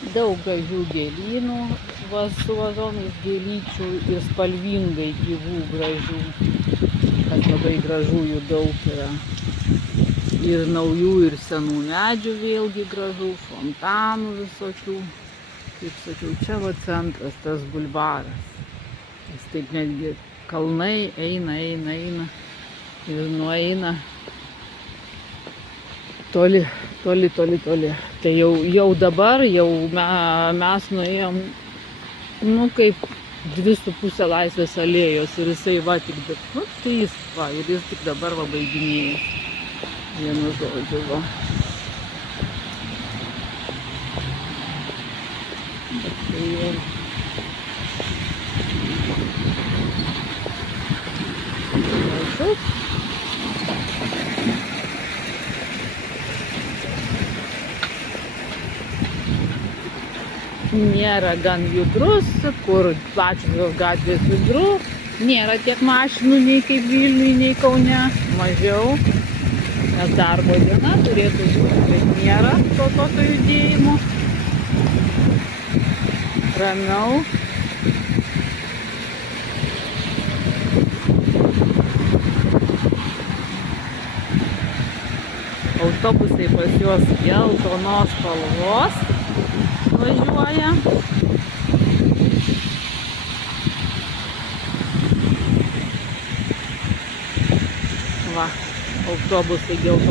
Daug gražių gėlynų su vazonais gėlyčių ir spalvingai gyvų gražių, kas labai gražu jų daug yra. Ir naujų, ir senų medžių vėlgi gražu, fontanų visokių. Kaip sakiau, čia va centras, tas bulvaras. Jis taip netgi kalnai eina ir nueina toli. Tai jau dabar mes nuėjom, kaip 2,5 Laisvės alėjos ir jisai va tik, tai jis va, ir jis tik dabar va baiginėjas. Vienu žodžiu va. Nėra gan judrus, kur plačios gatvės judru, nėra tiek mašinų nei kaip Vilniuje, nei Kaune, mažiau, nes darbo diena turėtų būti, bet nėra tokio judėjimo, ramiau. Autobusai pas juos geltonos spalvos važiuoja. Va, autobusai geltonos.